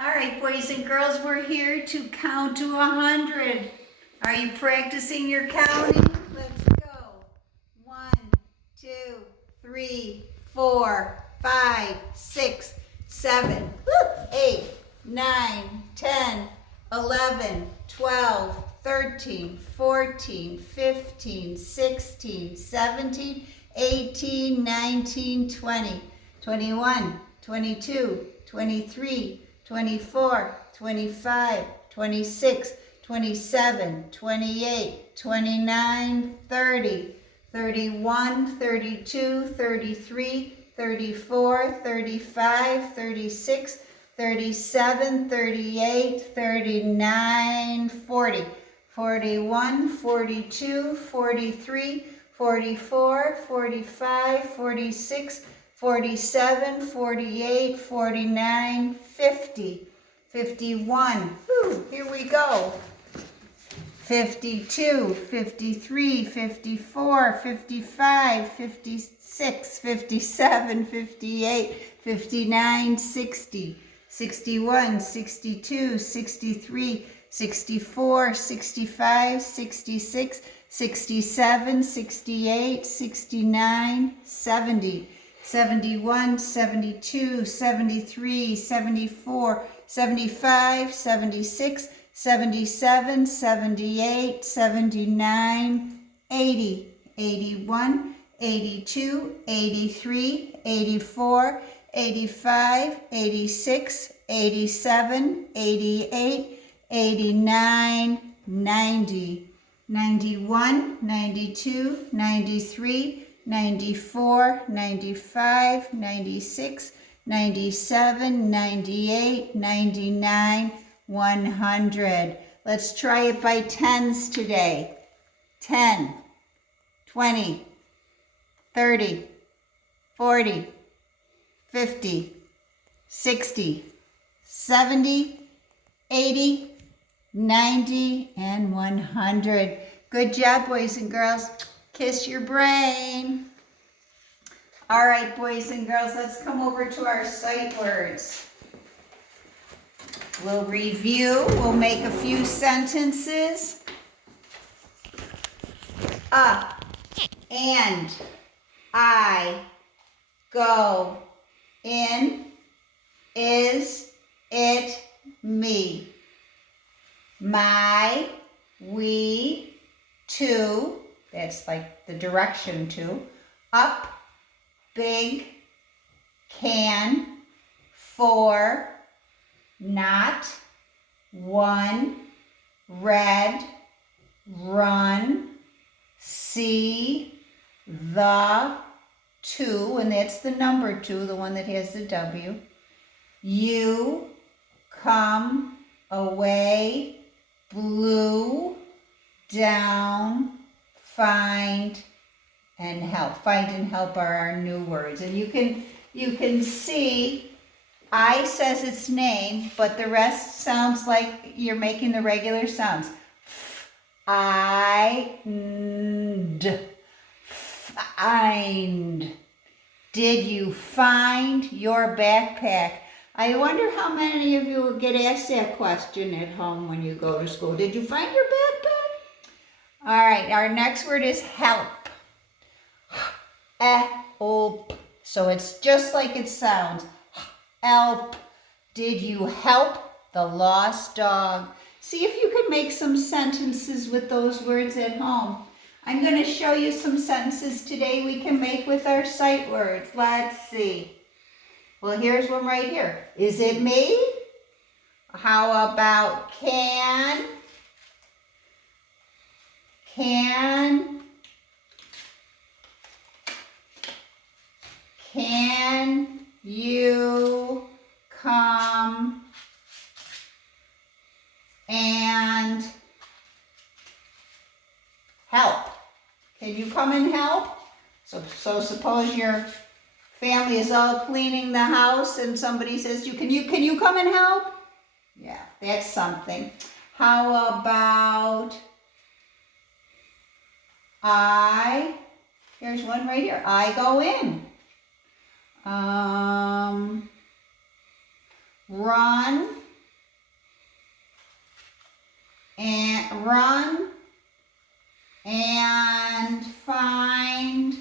All right, boys and girls, we're here to count to 100. Are you practicing your counting? Let's go. 1, 2, 3, 4, 5, 6, 7, 8, 9, 10, 11, 12, 13, 14, 15, 16, 17, 18, 19, 20, 21, 22, 23, 24, 25, 26, 27, 28, 29, 30, 31, 32, 33, 34, 35, 36, 37, 38, 39, 40, 41, 42, 43, 44, 45, 46, 47, 48, 49, 50, 51. Whew, here we go. 52, 53, 54, 55, 56, 57, 58, 59, 60, 61, 62, 63, 64, 65, 66, 67, 68, 69, 70, 71, 72, 73, 74, 75, 76, 77, 78, 79, 80, 81, 82, 83, 84, 85, 86, 87, 88, 89, 90, 91, 92, 93, 94, 95, 96, 97, 98, 99, 100. Let's try it by tens today. 10, 20, 30, 40, 50, 60, 70, 80, 90, and 100. Good job, boys and girls. Kiss your brain. All right, boys and girls, let's come over to our sight words. We'll review. We'll make a few sentences. And I go in, is it me? My, we, to, that's like the direction to, up, big, can, for, not, one, red, run, see, the, two, and that's the number two, the one that has the W, you, come, away, blue, down, find, and help. Find and help are our new words. And you can see I says its name, but the rest sounds like you're making the regular sounds. Find. Did you find your backpack? I wonder how many of you will get asked that question at home when you go to school. Did you find your backpack? All right, our next word is help. Help. So it's just like it sounds. Help. Did you help the lost dog? See if you can make some sentences with those words at home. I'm going to show you some sentences today we can make with our sight words. Let's see. Well, here's one right here. Is it me? How about can? Can you come and help? Can you come and help? So suppose your family is all cleaning the house and somebody says to you, can you come and help? Yeah, that's something. How about here's one right here. I go in. Run and run and find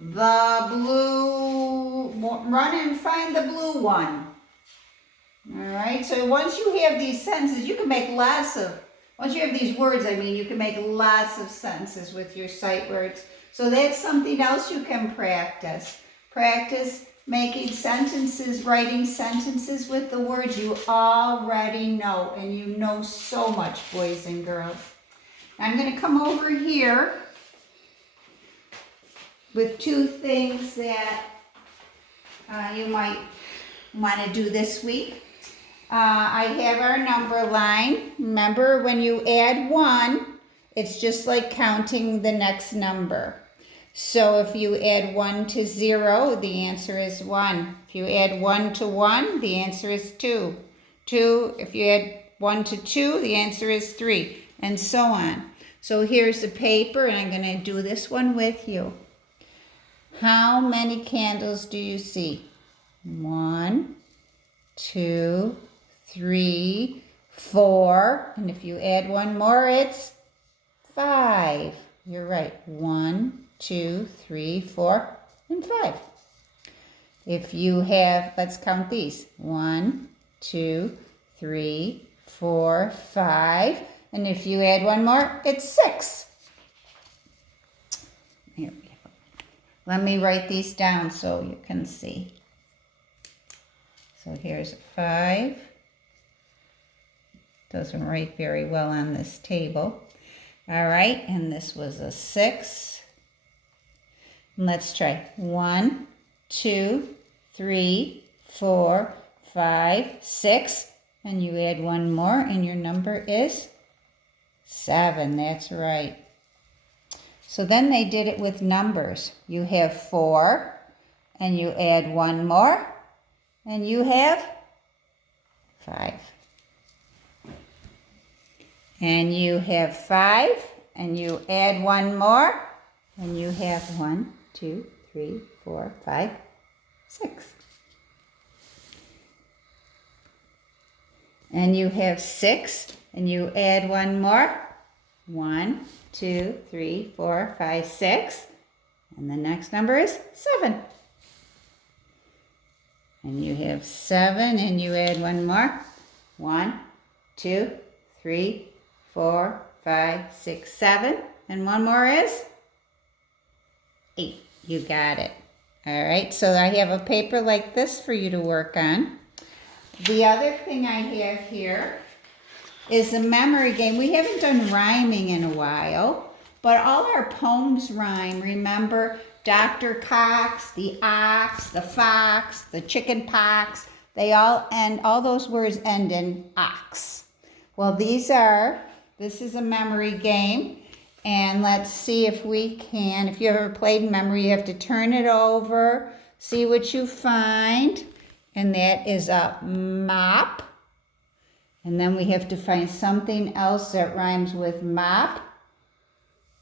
the blue, run and find the blue one. All right, so once you have these sentences, you can make lots of, once you have these words, I mean, you can make lots of sentences with your sight words. So that's something else you can practice. Practice making sentences, writing sentences with the words you already know, and you know so much, boys and girls. I'm going to come over here with two things that you might want to do this week. I have our number line. Remember, when you add 1, it's just like counting the next number. So if you add 1 to 0, the answer is 1. If you add 1 to 1, the answer is 2. If you add 1 to 2, the answer is 3, and so on. So here's the paper, and I'm going to do this one with you. How many candles do you see? 1, 2, 3, 4, and if you add 1 more, it's 5. You're right. 1, 2, 3, 4, and 5. If you have, let's count these. 1, 2, 3, 4, 5, and if you add 1 more, it's 6. Here we go. Let me write these down so you can see. So here's 5. Doesn't write very well on this table. All right, and this was a 6. And let's try 1, 2, 3, 4, 5, 6. And you add 1 more, and your number is 7. That's right. So then they did it with numbers. You have 4, and you add 1 more, and you have 5. And you have 5, and you add 1 more, and you have 1, 2, 3, 4, 5, 6. And you have 6, and you add 1 more, 1, 2, 3, 4, 5, 6, and the next number is 7. And you have 7, and you add 1 more, 1, 2, 3, 4, 5, 6, 7, and 1 more is 8. You got it. All right, so I have a paper like this for you to work on. The other thing I have here is a memory game. We haven't done rhyming in a while, but all our poems rhyme. Remember, Dr. Cox, the ox, the fox, the chicken pox, they all end, all those words end in ox. Well, this is a memory game, and let's see if we can, if you ever played memory, you have to turn it over, see what you find, and that is a mop, and then we have to find something else that rhymes with mop,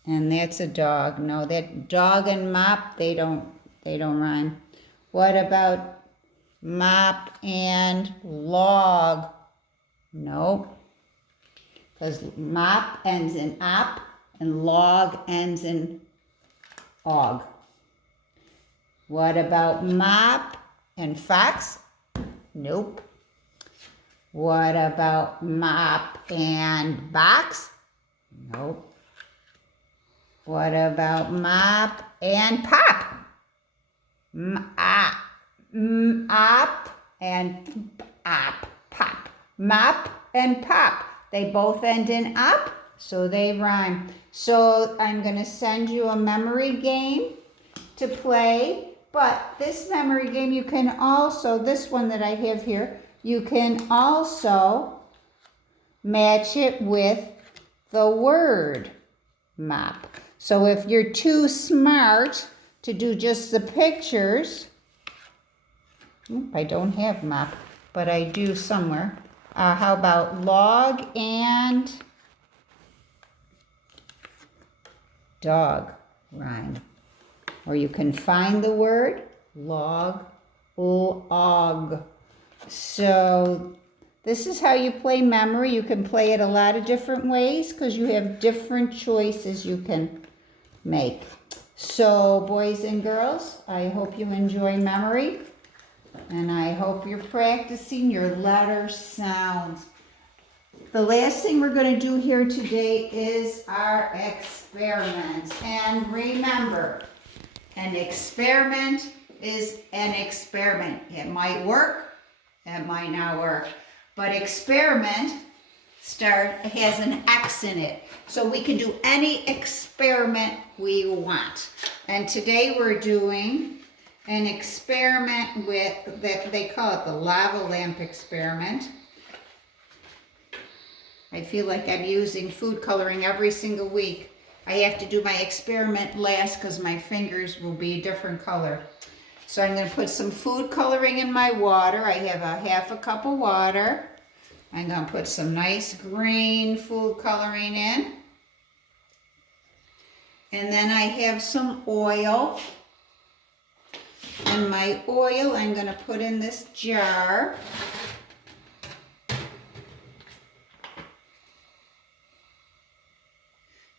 and that's a dog. No, that dog and mop, they don't rhyme. What about mop and log? Nope. Because mop ends in op and log ends in og. What about mop and fox? Nope. What about mop and box? Nope. What about mop and pop? Mop and pop. Mop and pop. They both end in up, so they rhyme. So I'm going to send you a memory game to play, but this memory game you can also, this one that I have here, you can also match it with the word mop. So if you're too smart to do just the pictures, I don't have mop, but I do somewhere. How about log and dog rhyme? Or you can find the word log log. So this is how you play memory. You can play it a lot of different ways because you have different choices you can make. So boys and girls, I hope you enjoy memory, and I hope you're practicing your letter sounds. The last thing we're going to do here today is our experiment. And remember, an experiment is an experiment. It might work, it might not work. But experiment has an X in it. So we can do any experiment we want. And today we're doing an experiment with, they call it the lava lamp experiment. I feel like I'm using food coloring every single week. I have to do my experiment last because my fingers will be a different color. So I'm going to put some food coloring in my water. I have a half a cup of water. I'm going to put some nice green food coloring in. And then I have some oil. And my oil I'm going to put in this jar.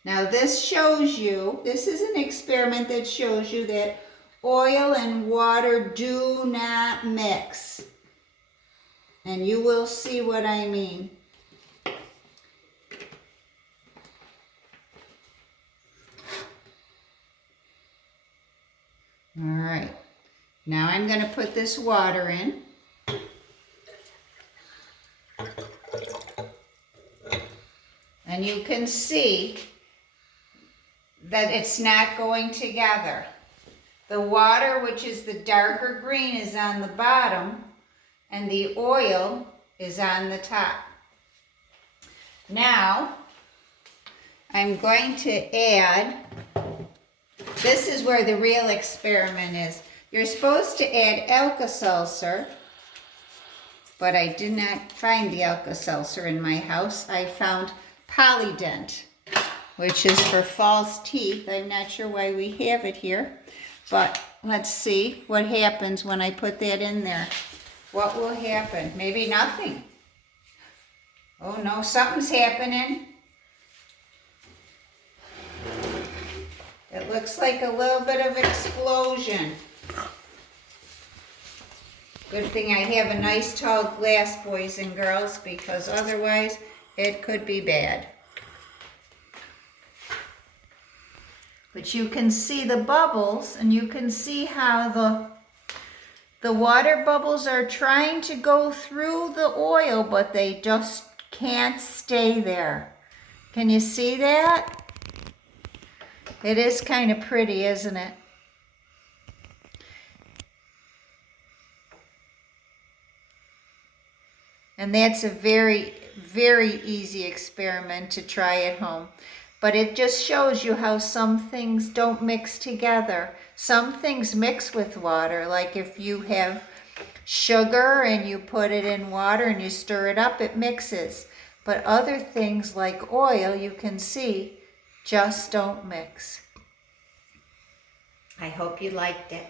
Now this shows you, this is an experiment that shows you that oil and water do not mix. And you will see what I mean. All right, now I'm going to put this water in. And you can see that it's not going together. The water, which is the darker green, is on the bottom, and the oil is on the top. Now, I'm going to add, this is where the real experiment is. You're supposed to add Alka-Seltzer, but I did not find the Alka-Seltzer in my house. I found Polydent, which is for false teeth. I'm not sure why we have it here, but let's see what happens when I put that in there. What will happen? Maybe nothing. Oh no, something's happening. It looks like a little bit of explosion. Good thing I have a nice tall glass, boys and girls, because otherwise it could be bad. But you can see the bubbles, and you can see how the water bubbles are trying to go through the oil, but they just can't stay there. Can you see that? It is kind of pretty, isn't it? And that's a very, very easy experiment to try at home. But it just shows you how some things don't mix together. Some things mix with water, like if you have sugar and you put it in water and you stir it up, it mixes. But other things like oil, you can see, just don't mix. I hope you liked it.